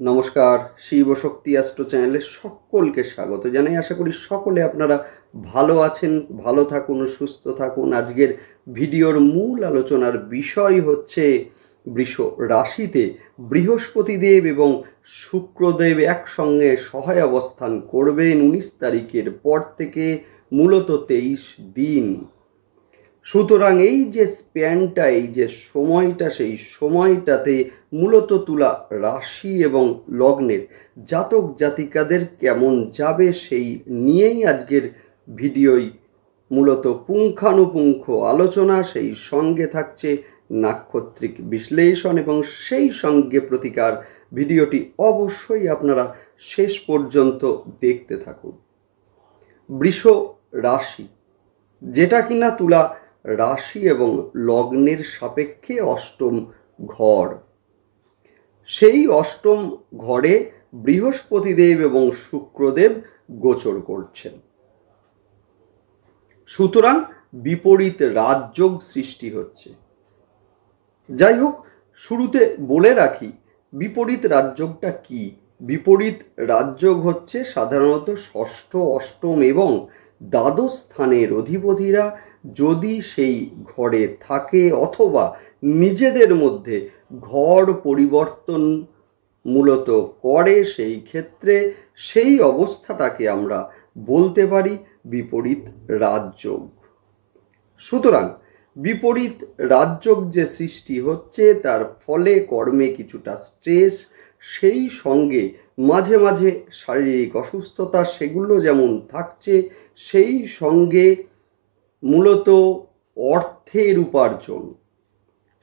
নমস্কার, শিবশক্তি অ্যাস্ট্রো চ্যানেলে সকলকে স্বাগত জানাই। আশা করি সকলে আপনারা ভালো আছেন, ভালো থাকুন, সুস্থ থাকুন। আজকের ভিডিওর মূল আলোচনার বিষয় হচ্ছে বৃষ রাশিতে বৃহস্পতিদেব এবং শুক্রদেব একসঙ্গে সহায় অবস্থান করবেন 19 তারিখের পর থেকে, মূলত 23 দিন। সুতরাং এই যে স্প্যানটা, এই যে সময়টা, সেই সময়টাতে মূলত তুলা রাশি এবং লগ্নের জাতক জাতিকাদের কেমন যাবে সেই নিয়েই আজকের ভিডিওই মূলত পুঙ্খানুপুঙ্খ আলোচনা। সেই সঙ্গে থাকছে নাক্ষত্রিক বিশ্লেষণ এবং সেই সঙ্গে প্রতিকার। ভিডিওটি অবশ্যই আপনারা শেষ পর্যন্ত দেখতে থাকুন। বৃষ রাশি, যেটা কিনা তুলা রাশি এবং লগ্নের সাপেক্ষে অষ্টম ঘর, সেই অষ্টম ঘরে বৃহস্পতিদেব এবং শুক্রদেব গোচর করছেন। সুতরাং বিপরীত রাজযোগ সৃষ্টি হচ্ছে। যাই হোক, শুরুতে বলে রাখি বিপরীত রাজযোগটা কি। বিপরীত রাজযোগ হচ্ছে সাধারণত ষষ্ঠ, অষ্টম এবং দ্বাদশ স্থানের অধিপতিরা যদি সেই ঘরে থাকে অথবা নিজেদের মধ্যে ঘর পরিবর্তন মূলত করে, সেই ক্ষেত্রে সেই অবস্থাটাকে আমরা বলতে পারি বিপরীত রাজযোগ। সুতরাং বিপরীত রাজযোগ যে সৃষ্টি হচ্ছে তার ফলে কর্মে কিছুটা স্ট্রেস, সেই সঙ্গে মাঝে মাঝে শারীরিক অসুস্থতা সেগুলো যেমন থাকছে, সেই সঙ্গে মূলত অর্থের উপার্জন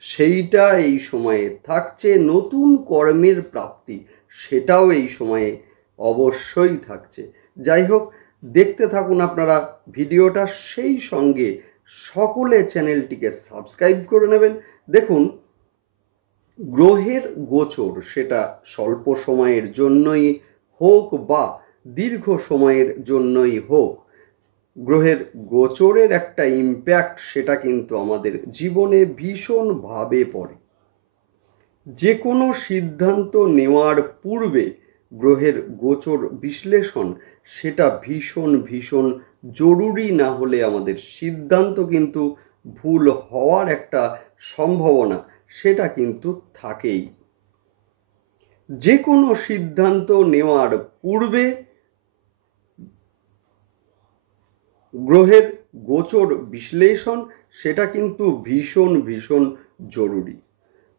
সেইটা এই সময়ে থাকছে। নতুন কর্মের প্রাপ্তি সেটাও এই সময়ে অবশ্যই থাকছে। যাই হোক, দেখতে থাকুন আপনারা ভিডিওটা, সেই সঙ্গে সকলে চ্যানেলটিকে সাবস্ক্রাইব করে নেবেন। দেখুন, গ্রহের গোচর সেটা স্বল্প সময়ের জন্যই হোক বা দীর্ঘ সময়ের জন্যই হোক, গ্রহের গোচরের একটা ইম্প্যাক্ট সেটা কিন্তু আমাদের জীবনে ভীষণভাবে পড়ে। যে কোনো সিদ্ধান্ত নেওয়ার পূর্বে গ্রহের গোচর বিশ্লেষণ সেটা ভীষণ ভীষণ জরুরি। না হলে আমাদের সিদ্ধান্ত কিন্তু ভুল হওয়ার একটা সম্ভাবনা সেটা কিন্তু থাকেই। যে কোনো সিদ্ধান্ত নেওয়ার পূর্বে গ্রহের গোচর বিশ্লেষণ সেটা কিন্তু ভীষণ ভীষণ জরুরি।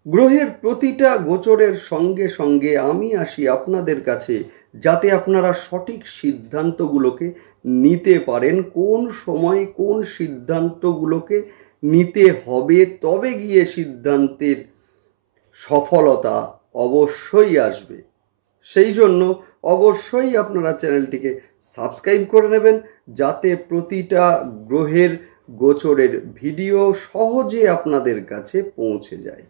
গ্রহের প্রতিটা গোচরের সঙ্গে সঙ্গে আমি আসি আপনাদের কাছে, যাতে আপনারা সঠিক সিদ্ধান্তগুলোকে নিতে পারেন। কোন সময় কোন সিদ্ধান্তগুলোকে নিতে হবে, তবে গিয়ে সিদ্ধান্তের সফলতা অবশ্যই আসবে। সেই জন্য অবশ্যই আপনারা চ্যানেলটিকে সাবস্ক্রাইব করে নেবেন, যাতে প্রতিটা গ্রহের গোচরের ভিডিও সহজে আপনাদের কাছে পৌঁছে যায়।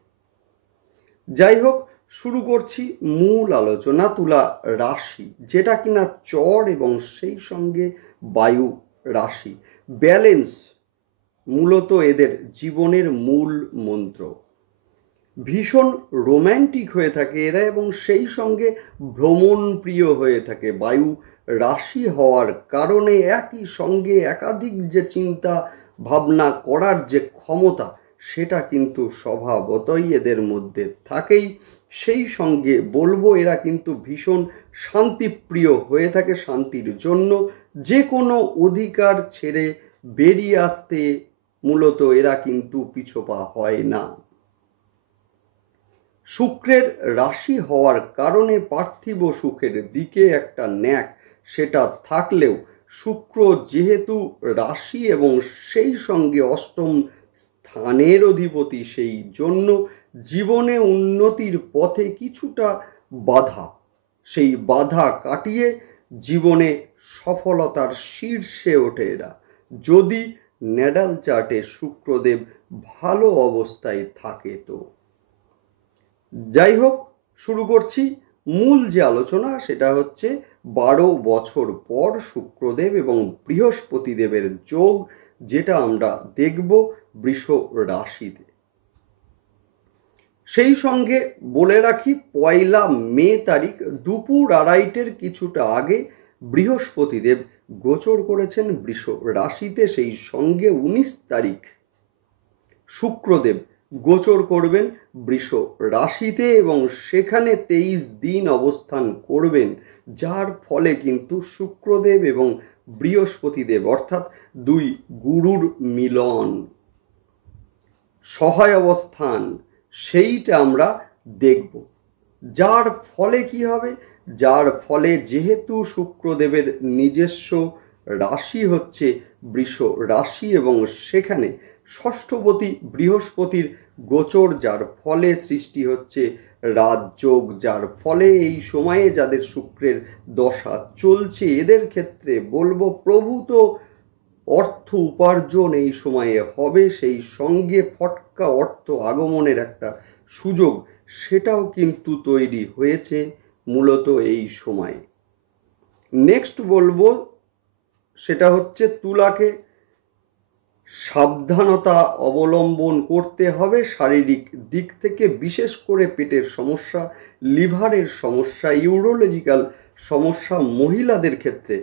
যাই হোক, শুরু করছি মূল আলোচনা। তুলা রাশি, যেটা কিনা চর এবং সেই সঙ্গে বায়ু রাশি, ব্যালেন্স মূলত এদের জীবনের মূল মন্ত্র। ভীষণ রোম্যান্টিক হয়ে থাকে এরা এবং সেই সঙ্গে ভ্রমণ প্রিয় হয়ে থাকে। বায়ু রাশি হওয়ার কারণে একই সঙ্গে একাধিক যে চিন্তা ভাবনা করার যে ক্ষমতা সেটা কিন্তু স্বভাবতই এদের মধ্যে থাকেই। সেই সঙ্গে বলবো এরা কিন্তু ভীষণ শান্তিপ্রিয় হয়ে থাকে। শান্তির জন্য যে কোনো অধিকার ছেড়ে বেরিয়ে আসতে মূলত এরা কিন্তু পিছপা হয় না। শুক্রের রাশি হওয়ার কারণে পার্থিব সুখের দিকে একটা ন্যাক সেটা থাকলেও, শুক্র যেহেতু রাশি এবং সেই সঙ্গে অষ্টম স্থানের অধিপতি, সেই জন্য জীবনে উন্নতির পথে কিছুটা বাধা, সেই বাধা কাটিয়ে জীবনে সফলতার শীর্ষে ওঠে এরা, যদি ন্যাটাল চার্টে শুক্রদেব ভালো অবস্থায় থাকে তো। যাই হোক, শুরু করছি মূল যে আলোচনা, সেটা হচ্ছে 12 বছর পর শুক্রদেব এবং বৃহস্পতিদেবের যোগ, যেটা আমরা দেখব বৃষ রাশিতে। সেই সঙ্গে বলে রাখি 1 মে তারিখ দুপুর 2:30-এর কিছুটা আগে বৃহস্পতিদেব গোচর করেছেন বৃষ রাশিতে। সেই সঙ্গে 19 তারিখ শুক্রদেব গোচর করবেন বৃষ রাশিতে এবং সেখানে 23 দিন অবস্থান করবেন, যার ফলে কিন্তু শুক্রদেব এবং বৃহস্পতিদেব অর্থাৎ দুই গুরুর মিলন, সহায় অবস্থান, সেইটা আমরা দেখব। যার ফলে কি হবে? যার ফলে যেহেতু শুক্রদেবের নিজস্ব রাশি হচ্ছে বৃষ রাশি এবং সেখানে ষষ্ঠপতি বৃহস্পতির গোচর, যার ফলে সৃষ্টি হচ্ছে রাজযোগ, যার ফলে এই সময়ে যাদের শুক্রের দশা চলছে এদের ক্ষেত্রে বলবো প্রভূত অর্থ উপার্জন এই সময়ে হবে। সেই সঙ্গে ফটকা অর্থ আগমনের একটা সুযোগ সেটাও কিন্তু তৈরি হয়েছে মূলত এই সময়ে। নেক্সট বলবো সেটা হচ্ছে তুলাকে সাবধানতা অবলম্বন করতে হবে শারীরিক দিক থেকে, বিশেষ করে পেটের সমস্যা, লিভারের সমস্যা, ইউরোলজিক্যাল সমস্যা, মহিলাদের ক্ষেত্রে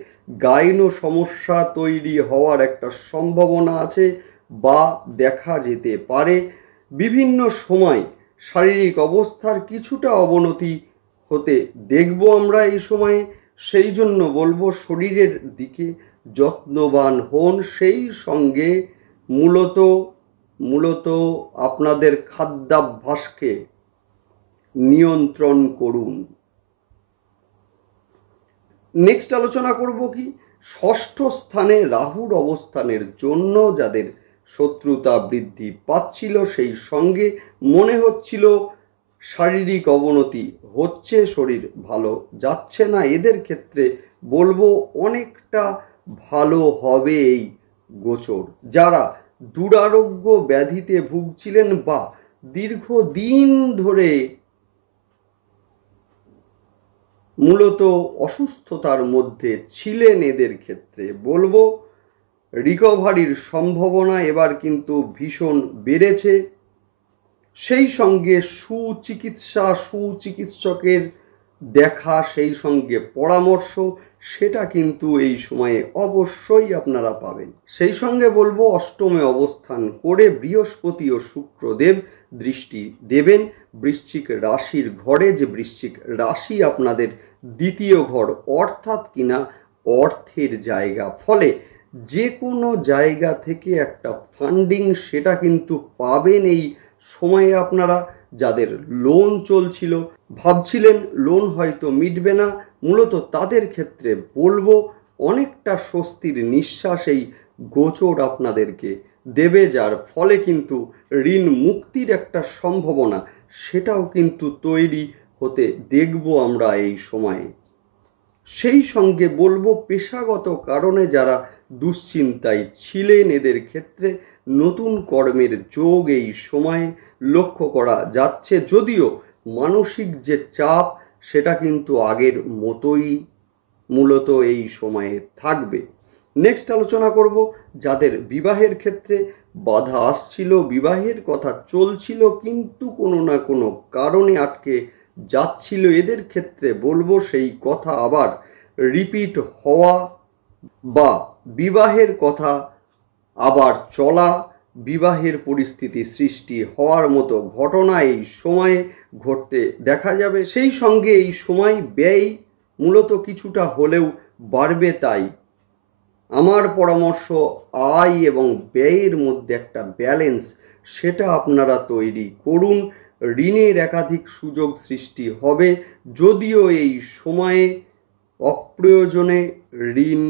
গাইনো সমস্যা তৈরি হওয়ার একটা সম্ভাবনা আছে বা দেখা যেতে পারে। বিভিন্ন সময় শারীরিক অবস্থার কিছুটা অবনতি হতে দেখব আমরা এই সময়ে। সেই জন্য বলবো শরীরের দিকে যত্নবান হন। সেই সঙ্গে মূলত আপনাদের খাদ্যাভ্যাসকে নিয়ন্ত্রণ করুন। নেক্সট আলোচনা করব কি, ষষ্ঠ স্থানে রাহুর অবস্থানের জন্য যাদের শত্রুতা বৃদ্ধি পাচ্ছিল, সেই সঙ্গে মনে হচ্ছিল শারীরিক অবনতি হচ্ছে, শরীর ভালো যাচ্ছে না, এদের ক্ষেত্রে বলবো অনেকটা ভালো হবে এই গোচর। যারা দুরারোগ্য ব্যাধিতে ভুগছিলেন বা দীর্ঘদিন ধরে মূলত অসুস্থতার মধ্যে ছিলেন এদের ক্ষেত্রে বলবো রিকভারির সম্ভাবনা এবার কিন্তু ভীষণ বেড়েছে। সেই সঙ্গে সুচিকিৎসকের দেখা, সেই সঙ্গে পরামর্শ, সেটা কিন্তু এই সময়ে অবশ্যই আপনারা পাবেন। সেই সঙ্গে বলবো অষ্টমে অবস্থান করে বৃহস্পতি ও শুক্রদেব দৃষ্টি দেবেন বৃশ্চিক রাশির ঘরে, যে বৃশ্চিক রাশি আপনাদের দ্বিতীয় ঘর, অর্থাৎ কিনা অর্থের জায়গা। ফলে যে কোনো জায়গা থেকে একটা ফান্ডিং সেটা কিন্তু পাবেন এই সময়ে আপনারা। যাদের লোন চলছিল, ভাবছিলেন লোন হয়তো মিটবে না, মূলত তাদের ক্ষেত্রে বলবো অনেকটা স্বস্তির নিঃশ্বাস এই গোচর আপনাদেরকে দেবে, যার ফলে কিন্তু ঋণ মুক্তির একটা সম্ভাবনা সেটাও কিন্তু তৈরি হতে দেখব আমরা এই সময়ে। সেই সঙ্গে বলবো পেশাগত কারণে যারা দুশ্চিন্তায় ছিলেন এদের ক্ষেত্রে নতুন কর্মের যোগ এই সময়ে লক্ষ্য করা যাচ্ছে, যদিও মানসিক যে চাপ সেটা কিন্তু আগের মতোই মূলত এই সময়ে থাকবে। নেক্সট আলোচনা করব যাদের বিবাহের ক্ষেত্রে বাধা আসছিল, বিবাহের কথা চলছিল কিন্তু কোনো না কোনো কারণে আটকে যাচ্ছিল, এদের ক্ষেত্রে বলবো সেই কথা আবার রিপিট হওয়া বা বিবাহের কথা আবার চলা, বিবাহের পরিস্থিতি সৃষ্টি হওয়ার মতো ঘটনা এই সময়ে ঘটতে দেখা যাবে। সেই সঙ্গে এই সময় ব্যয় মূলত কিছুটা হলেও বাড়বে, তাই আমার পরামর্শ আয় এবং ব্যয়ের মধ্যে একটা ব্যালেন্স সেটা আপনারা তৈরি করুন। ঋণের একাধিক সুযোগ সৃষ্টি হবে, যদিও এই সময়ে অপ্রয়োজনে ঋণ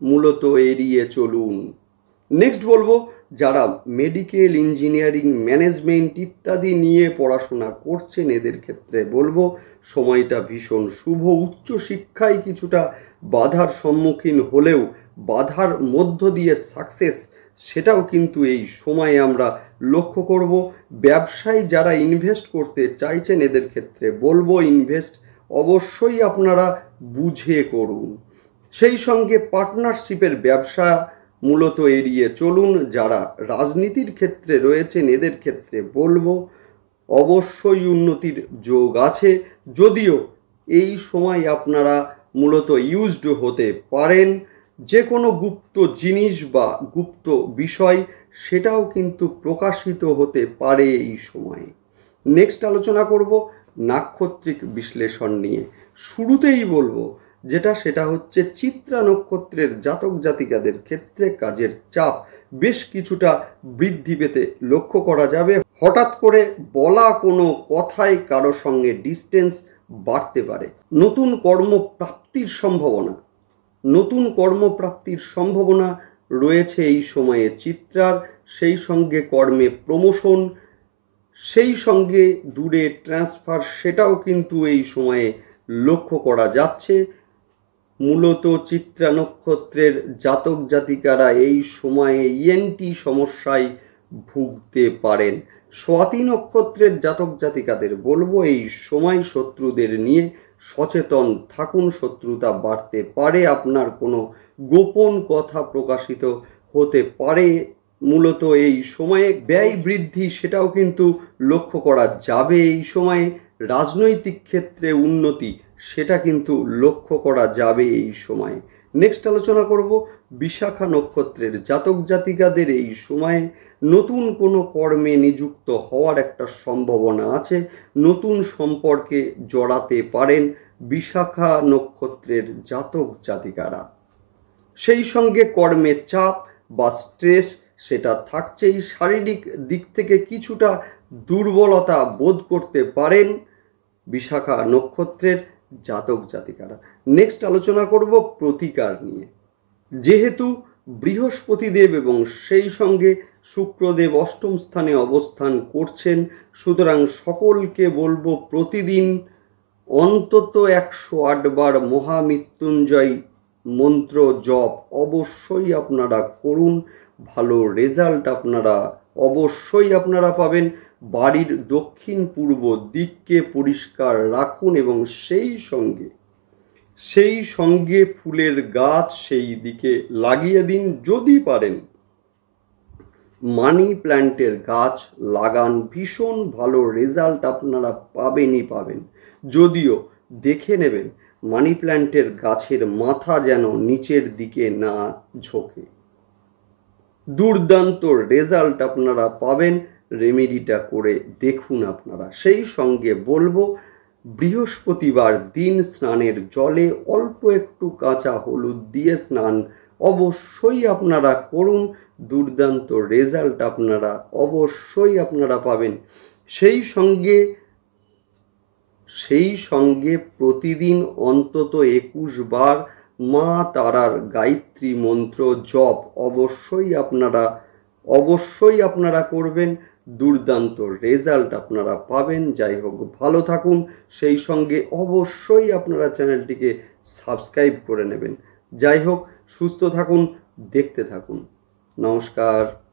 মূলত এড়িয়ে চলুন। নেক্সট বলবো যারা মেডিকেল, ইঞ্জিনিয়ারিং, ম্যানেজমেন্ট ইত্যাদি নিয়ে পড়াশোনা করছেন এদের ক্ষেত্রে বলবো সময়টা ভীষণ শুভ। উচ্চশিক্ষায় কিছুটা বাধার সম্মুখীন হলেও বাধার মধ্য দিয়ে সাকসেস সেটাও কিন্তু এই সময়ে আমরা লক্ষ্য করব। ব্যবসায় যারা ইনভেস্ট করতে চাইছেন এদের ক্ষেত্রে বলবো ইনভেস্ট অবশ্যই আপনারা বুঝে করুন। সেই সঙ্গে পার্টনারশিপের ব্যবসা মূলত এড়িয়ে চলুন। যারা রাজনীতির ক্ষেত্রে রয়েছেন এদের ক্ষেত্রে বলবো অবশ্যই উন্নতির যোগ আছে, যদিও এই সময় আপনারা মূলত ইউজড হতে পারেন। যে কোনো গুপ্ত জিনিস বা গুপ্ত বিষয় সেটাও কিন্তু প্রকাশিত হতে পারে এই সময়ে। নেক্সট আলোচনা করব নাক্ষত্রিক বিশ্লেষণ নিয়ে। শুরুতেই বলবো সেটা হচ্ছে চিত্রা নক্ষত্রের জাতক জাতিকাদের ক্ষেত্রে কাজের চাপ বেশ কিছুটা বৃদ্ধি পেতে লক্ষ্য করা যাবে। হঠাৎ করে বলা কোনো কথায় কারো সঙ্গে ডিস্টেন্স বাড়তে পারে। নতুন কর্মপ্রাপ্তির সম্ভাবনা রয়েছে এই সময়ে চিত্রার। সেই সঙ্গে কর্মে প্রমোশন, সেই সঙ্গে দূরে ট্রান্সফার, সেটাও কিন্তু এই সময়ে লক্ষ্য করা যাচ্ছে। মূলত চিত্রা নক্ষত্রের জাতক জাতিকারা এই সময়ে ইএনটি সমস্যায় ভুগতে পারেন। স্বাতি নক্ষত্রের জাতক জাতিকাদের বলবো এই সময় শত্রুদের নিয়ে সচেতন থাকুন। শত্রুতা বাড়তে পারে, আপনার কোনো গোপন কথা প্রকাশিত হতে পারে। মূলত এই সময়ে ব্যয় বৃদ্ধি সেটাও কিন্তু লক্ষ্য করা যাবে। এই সময়ে রাজনৈতিক ক্ষেত্রে উন্নতি সেটা কিন্তু লক্ষ্য করা যাবে এই সময়ে। নেক্সট আলোচনা করব বিশাখা নক্ষত্রের জাতক জাতিকাদের এই সময়ে নতুন কোনো কর্মে নিযুক্ত হওয়ার একটা সম্ভাবনা আছে। নতুন সম্পর্কে জড়াতে পারেন বিশাখা নক্ষত্রের জাতক জাতিকারা। সেই সঙ্গে কর্মের চাপ বা স্ট্রেস সেটা থাকছেই। শারীরিক দিক থেকে কিছুটা দুর্বলতা বোধ করতে পারেন বিশাখা নক্ষত্রের জাতক জাতিকারা। নেক্সট আলোচনা করব প্রতিকার নিয়ে। যেহেতু বৃহস্পতিদেব এবং সেই সঙ্গে শুক্রদেব অষ্টম স্থানে অবস্থান করছেন, সুতরাং সকলকে বলবো প্রতিদিন অন্তত 108 বার মহামৃত্যুঞ্জয় মন্ত্র জপ অবশ্যই আপনারা করুন। ভালো রেজাল্ট অবশ্যই আপনারা পাবেন। বাড়ির দক্ষিণ পূর্ব দিককে পরিষ্কার রাখুন এবং সেই সঙ্গে ফুলের গাছ সেই দিকে লাগিয়ে দিন। যদি পারেন মানি প্ল্যান্টের গাছ লাগান, ভীষণ ভালো রেজাল্ট আপনারা পাবেন। যদিও দেখে নেবেন মানি প্ল্যান্টের গাছের মাথা যেন নিচের দিকে না ঝোঁকে। দুর্দান্ত রেজাল্ট আপনারা পাবেন। রেমেডিটা করে দেখুন আপনারা। সেই সঙ্গে বলবো বৃহস্পতিবার দিন স্নানের জলে অল্প একটু কাঁচা হলুদ দিয়ে স্নান অবশ্যই আপনারা করুন। দুর্দান্ত রেজাল্ট অবশ্যই আপনারা পাবেন। সেই সঙ্গে প্রতিদিন অন্তত 21 বার মা তারার গায়ত্রী মন্ত্র জপ অবশ্যই আপনারা করবেন। দুর্দান্ত রেজাল্ট আপনারা পাবেন। যাই হোক, ভালো থাকুন। সেই সঙ্গে অবশ্যই আপনারা চ্যানেলটিকে সাবস্ক্রাইব করে নেবেন। যাই হোক, সুস্থ থাকুন, দেখতে থাকুন। নমস্কার।